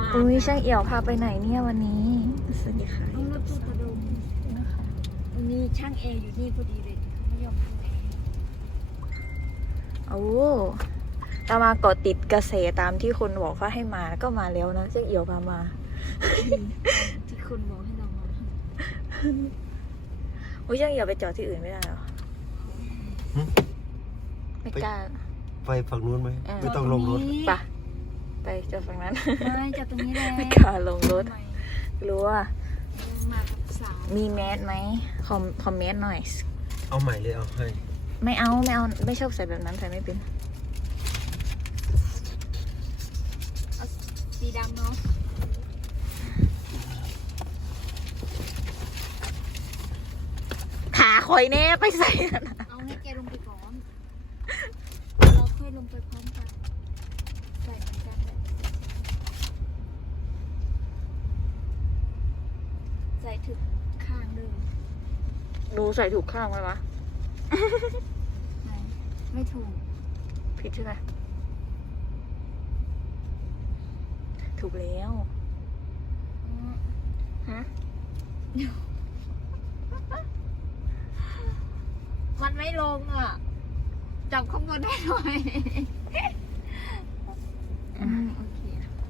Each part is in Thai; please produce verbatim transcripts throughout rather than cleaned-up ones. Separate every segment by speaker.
Speaker 1: อุ้ยช่างเอี่ยวพาไปไหนเนี่ยวันนี้สวัสดีค่ะ
Speaker 2: ต้องรถตู้กระดมนะคะวันนี้ช่างแอร์อยู่นี่พอดีเลยไม่ยอมทำแอร์
Speaker 1: โอ้เรามาเกาะติดกระแสตามที่คนบอกว่าให้มาก็มาแล้วนะช่างเอี่ยวพามา
Speaker 2: ที่คนบอกให้เรามา
Speaker 1: อุ้ยช่างเอี่ยวไปจอดที่อื่นไม่ได้หรอไม่กล้า
Speaker 3: ไปฝั่งนู้นไหมไม่ต้องลงรถ
Speaker 1: ปะไปจอดฝั่งนั้น
Speaker 2: ไม่จอดตรงนี้แหละ
Speaker 1: ไม่กล้าลงรถรู้ว่า
Speaker 2: มากับสาว
Speaker 1: มีแมสไหมคอมคอมเมนต์หน่อย
Speaker 3: เอาใหม่เลยเอาให้
Speaker 1: ไม่เอาไม่เอาไม่ชอบใส่แบบนั้นใส่ไม่เป็น
Speaker 2: เอาสีดำเนาะ
Speaker 1: ขาคอยแน่ไปใส่นั่นน่ะ
Speaker 2: เอาให้แกลงไปก่อนเราค่อยลงไปพร้อมกันใส่เหมือนกันเลยใส่ถึงข้างเลย
Speaker 1: ดูใส่ถูกข้างไหมวะ
Speaker 2: ไหนไม่ถูก
Speaker 1: ผิดใช่ไหมถูกแล้ว
Speaker 2: อืม
Speaker 1: ฮะ
Speaker 2: มันไม่ลงอ่ะ จับข้างบนได้หน่อยอืมโอเค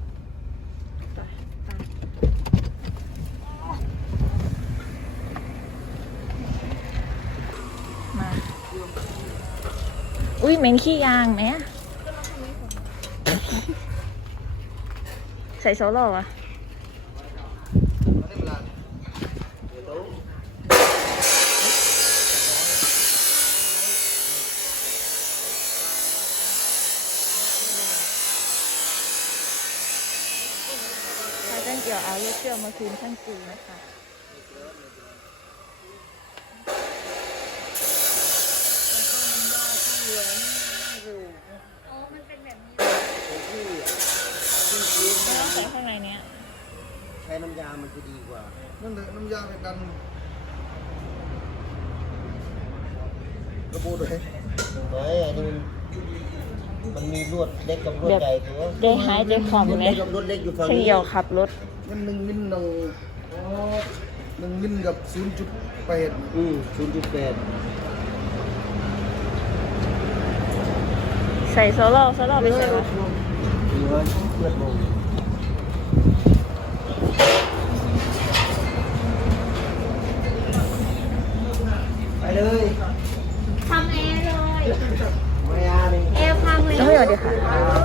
Speaker 1: มา อุ้ยเหม็นขี้ยางไหมใส่โซโล่อะพาช่างเกี่ยวเอารถเชื่อมมาคืนช่างจีนะคะ
Speaker 2: อ๋อ มันเป็นแบบนี้
Speaker 1: ไม่ต้องใส่ข้างในเนี้ย
Speaker 3: ใช้น้ำยามันจะดีกว่า
Speaker 4: นั่นแหละน้ำยาในการ
Speaker 3: กระโปรงด้วยเฮ้ยอันนี้มันมันมีลวดเล็กกับลวดใหญ่ตัว
Speaker 1: ได้หายใจคอมไหม
Speaker 3: เล็กกับลวดเล็กอยู่ฝั่ง
Speaker 1: ช่าง
Speaker 3: นี้
Speaker 1: เกี่ยวขับรถ
Speaker 4: มันหนึ่งมิลหนึ่งหนึ่งมิลกับศูนย์จุดแปด
Speaker 3: อืมศูนย์จุดแปด
Speaker 1: ใส่โซโล่โซโล่ไปใส่รถ
Speaker 3: ดีเว้ยเลือดลงไปเลย
Speaker 2: ทำแอร์เลย
Speaker 3: ไม่อานี่
Speaker 2: แอร์พังเลย
Speaker 1: ต้องไม่หยอดดีค่ะ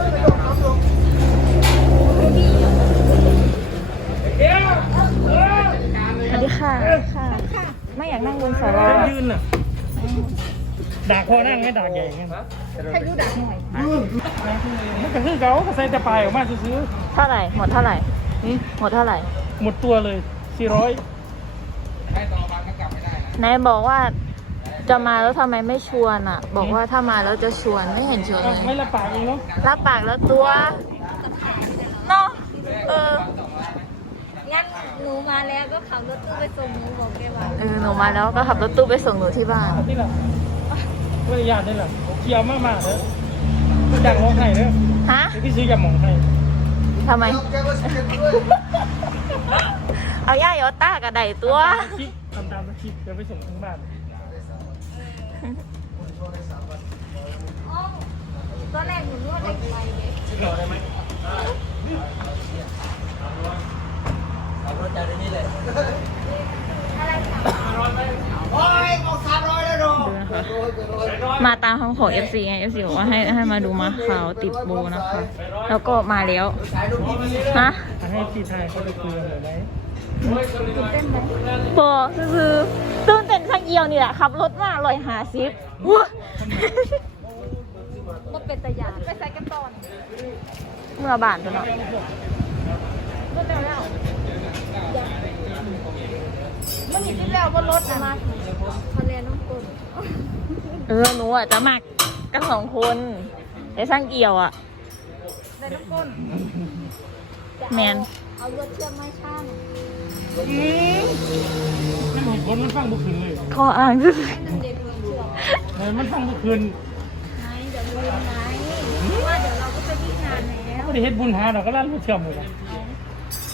Speaker 1: สวัสดีค่ะค่ะ ไม่อยากนั่งบนสารา
Speaker 5: ยืนน่ะด่าคอนั่งไม่ด่าใหญ่งั้น
Speaker 2: ให้ดูดักหน่อย
Speaker 5: มันก็คือเขาก็ใส่แต่ปลายออกมาซื้อ
Speaker 1: เท่าไหร่ หมดเท่าไหร่
Speaker 5: ๆหืม
Speaker 1: หมดเท่าไหร่
Speaker 5: หมดตัวเลยสี่ร้อย
Speaker 1: นายบอกว่าจะมาแล้วทำไมไม่ชวนอ่ะ บอกว่าถ้ามาแล้วจะชวนไม่เห็นชวนเลย
Speaker 5: ไม่ละปากเองเนาะ
Speaker 1: รับปากแล้วตัวเนาะเออ
Speaker 2: งั้นหนูมาแล้วก็ขับรถตู้ไปส่งหนูบอกแกว่า
Speaker 1: เออหนูมาแล้วก็ขับรถตู้ไปส่งหนูที่บ้าน
Speaker 5: นี่แหละไม่ได้ยาได้แหละเกี่ยวมากๆเลยอยากมองไห้เลย
Speaker 1: ฮะ
Speaker 5: พี่ซื้ออยากมองไห้
Speaker 1: ทำไม
Speaker 4: แกว่าสิบเอ็ดด้วย
Speaker 1: เอาย่าโยต้ากับไดตัว
Speaker 5: คลิปทำตามคลิปเดี๋ยวไปส่งถึงบ้าน
Speaker 2: อ๋อตอนแรกหนูนวดเด็กไปเลย
Speaker 3: ชิดรอได้ไหมเอารถจากที่นี่เลย
Speaker 2: อะไรค่ะ
Speaker 3: โอ้ยเอาสามร้อยแล้วดอก
Speaker 1: ดูนะคะมาตามคำของ เอฟ ซี ไง เอฟ ซี บอกว่าให้ให้มาดูมาขาวติดโบนะคะ แล้วก็มาแล้ว
Speaker 3: สายลูกพี่พี่
Speaker 1: ฮะ
Speaker 5: ให้พี่ไทยเขาไปคุยกันเลยไหม
Speaker 1: บอซื้อๆตื่นเต้นข้างเดียวนี่แหละขับรถมาลอยหาซิปว้า
Speaker 2: ก็เป็นตะยานไปใส่กันตอน
Speaker 1: เมื่อบานตัวเนาะ
Speaker 2: รถเร็วแล้วมันมีที่แล้วบนรถนะมาทะเลน้องกล
Speaker 1: เออหนูอ่ะจะมักกันสองคนแต่สร้างเกี่ยวอ่ะ
Speaker 2: ทะเลน้องกล
Speaker 1: แมน
Speaker 2: เอารถเชื่อมไม้ช่าง
Speaker 5: ไม่มีคนมันฟังบุคืนเลย
Speaker 1: ขออ่างซื้อ
Speaker 2: ให้หนึ่งเด็กเชื่อม
Speaker 5: ไหนมันฟังบุคืน
Speaker 2: ไงเดี๋ยวลืมไงว่าเดี๋ยวเราก็จะวิ่งงานแล้ว
Speaker 5: ก็ได้เฮ็ดบุญหาเราก็ร้านรถเชื่อมเลยนะ
Speaker 2: เ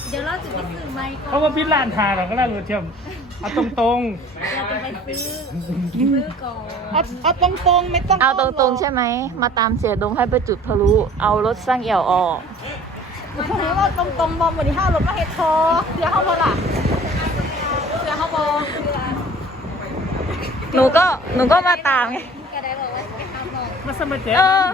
Speaker 2: เดี๋ยวเราจะไปซื้อไม้ก่อน
Speaker 5: เพราะว่าพิษลานทาเราก็ล่ารถเทียมเอาตรง
Speaker 2: เราจะไปซื้อซื้อก่อน
Speaker 6: เอาเอาตรงๆไม่ต้อง
Speaker 1: เอาตรงๆใช่ไหม มาตามเสียดงให้ไปจุดพลุ เอารถสร้างเอี่ยวออก
Speaker 6: เพราะว่าตรงๆบอมวันนี้ห้าลบมาเฮ็ดคอเสียเขาบ่ล่ะเสียเขาบ่
Speaker 1: หนูก็หนูก็มาตามไง
Speaker 2: ก็ได้บอกว่าไปทำหน่อย
Speaker 5: ๆมาสมัยแจ๊
Speaker 1: เออ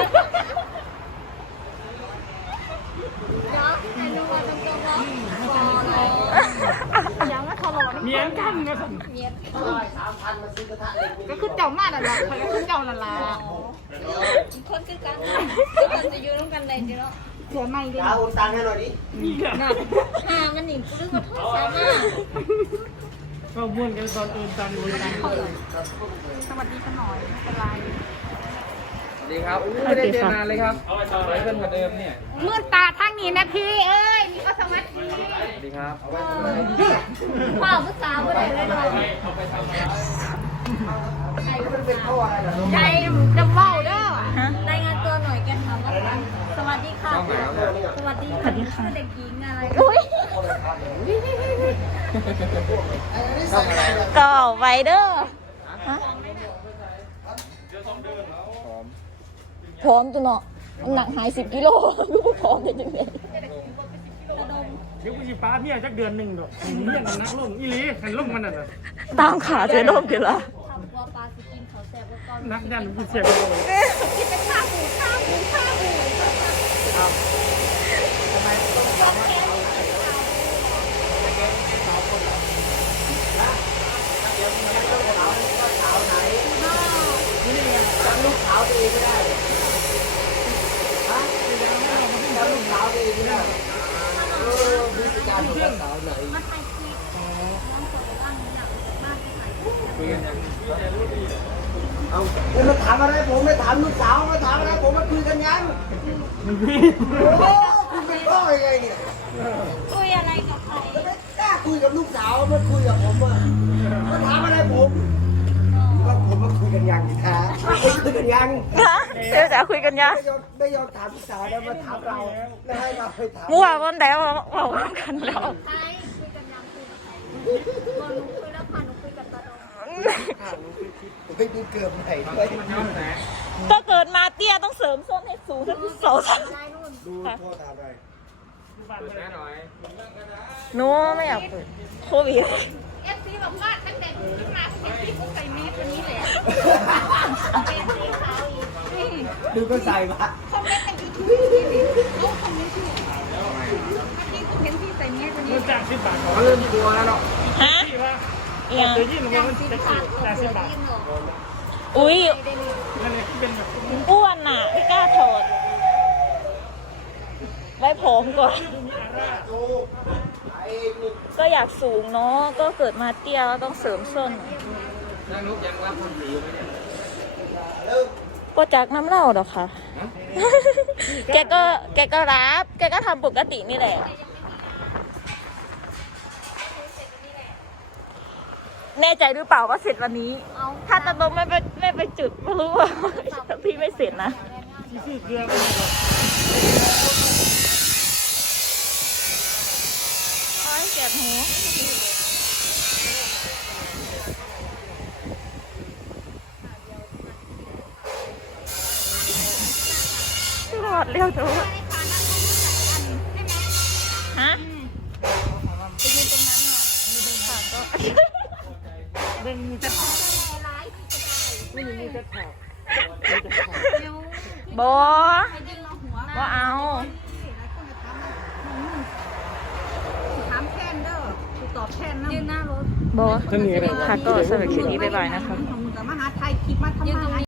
Speaker 2: เนาะให้รู้ว่าตรงๆเนาะพอเนาะ
Speaker 6: ยังว่าทอหลอนี่
Speaker 5: เมียนกันนะสัน
Speaker 2: เมีย
Speaker 3: สามพันมาซื้อกระทะเหล็ก
Speaker 6: ก็คือเจ้ามานั่นแหละใครก็คือเจ้านั่นล่ะ
Speaker 2: คนคือกันทุกคนจะอยู่ร่วมกันเลยจีเนาะ
Speaker 6: เสียไม่ได้
Speaker 3: ดาวโอนตังค์ให้หน่อยดิ
Speaker 5: นี่แหละ
Speaker 2: ห่างกันหนิกูรู้ว่าโทษสามารถ
Speaker 5: ก็ม้วนกันตอนอื่นตอนอื่นตอน
Speaker 6: สวัสดีกันหน่อยไม่เป็นไร
Speaker 7: สวัสดีครับอู้ไม่ได้เจอนานเลยครับสวยขึ้นกว่าเดิมเนี่ย
Speaker 6: มื่นตาทางนี้นะพี่เอ้ยนี่ก็สวัสดี
Speaker 7: สวัสดีครับ
Speaker 2: เปล่าภาษาอะไรเลยเนาะ
Speaker 6: ใจจะเว้าเด้อ
Speaker 2: รายงานตัวหน่อยแกถามว่าสวัสดีค่ะสวัสดีค่ะชื่อเด็กหญิงอะไร
Speaker 1: อุ้ยก็ไวเดอร์ฮะพร้อมตัวเนาะน้ำหนักหายสิบกิโลกูพร้อมได้จังเลย
Speaker 5: เดี๋ยวกูจะป้าเนี่ยจักเดือนหนึ่งดอกเนี่ยนักลงอีหลีขันลงมันน่ะ
Speaker 1: ตามขาเธอโลกอยู่ละ
Speaker 2: ทำวัวปลาสกินเขาแซ่บแล้วก็
Speaker 5: นักยันกูเสียไปเลย
Speaker 2: คิดเป็นข้าวหมูข้าวหมูข้าวหมู
Speaker 3: ลูกสาวตัวเองไม่ได้ฮะจำลูกสาวตัวเองไม่ได้เออวิธีการของลูกสาวไหน
Speaker 2: มาถ่ายคลิปน้องสวยบ้างเนี่ยมาถ่ายคลิป
Speaker 7: คุยกันยัง
Speaker 3: เอาเอ้ยมาถามอะไรผมไม่ถามลูกสาวมาถามอะไรผมมาคุยกันยัง
Speaker 5: มันพี่
Speaker 3: โอ้โหคุณเป็นพ่อยังไงเนี่ย
Speaker 2: คุยอะไรกับใคร
Speaker 3: จะไม่กล้าคุยกับลูกสาวมาคุยกับผมอ่ะมาถามอะไรผมว่าผมมาคุยกันยังอีกท้าคุยกันยัง
Speaker 1: ฮะเดี๋ยวจะคุยกันยัง
Speaker 3: ไม่ยอมไม่ยอมถามลูกสาวแล้วมาถามเราแล้วให้เราไปถาม
Speaker 1: มั่วกันแต่ว่าเราร่วมกันแล้ว
Speaker 2: ใครคุยกันยังคุยกับใครพอหนูคุยแล้วพาหนูคุยกับตาดง
Speaker 3: ไม่ดูเกือบไหนด้วย
Speaker 1: ก็เกิดมาเตี้ยต้องเสริมส้นให้สูงทั้งสองชั้น
Speaker 2: ได้นู่น
Speaker 3: ดูโทษทำอะไร
Speaker 7: แน่หน่อย
Speaker 1: หนูไม่อยากเปิดโควิด
Speaker 6: เอฟซีบอกว่าตั้งแต่ขึ้นมาเอฟซีพวกใส่เมสตัวนี้เลย
Speaker 2: เป็นสีขาวอีก
Speaker 3: ดูก็ใส่มา
Speaker 6: คอมเมนต์ในยูทูบนี่เขาคอมเมนต์ที่เมื่อกี้ผมเห็นพี่ใส่เมสตัวนี้
Speaker 5: มันจากสิบบาทของ
Speaker 7: เขาเริ่มกลัวแล้วเนาะ
Speaker 1: ฮะ
Speaker 5: พี่ว่า
Speaker 1: เอียง
Speaker 5: เดี๋ยวยิ่งว่ามันจะสิบจากสิบบาท
Speaker 1: อุ้ย
Speaker 5: นั่นเลยที่เป็นแบบ
Speaker 1: อ้วนน่ะไม่กล้าถอดไว้ผมก่อน ก็อยากสูงเนาะก็เกิดมาเตี้ยแล้วต้องเสริมส้น
Speaker 7: นั่งนุกยังรับคนผิวไหมเนี่ย
Speaker 1: โปรจักน้ำเหล่าหรอกค่ะ แกก็แกก็รับ แกก็ทำปกตินี่แหละ แน่ใจหรือเปล่าว่าเสร็จวันนี้
Speaker 2: เอา
Speaker 1: ถ้าตะตรงไม่ไปไม่ไปจุดไม่รู้ว่า พี่ไม่เสร็จนะ
Speaker 5: ที่ซื้อเกลือมาเลยครับ
Speaker 1: โอ้ยเจ็บหูรอดเร็วจังวะฮะ
Speaker 5: เรื่องมีจะถามไม่มีจะถาม
Speaker 1: บอบ่เอา
Speaker 6: ถามแทนเด้อกูตอบแทนนะ
Speaker 2: ยืนหน้ารถ
Speaker 1: บอค่ะก็สำหรับคลิปนี้บ๊ายบายนะครับ
Speaker 6: แต่มาหาไทยคลิปมาทำมา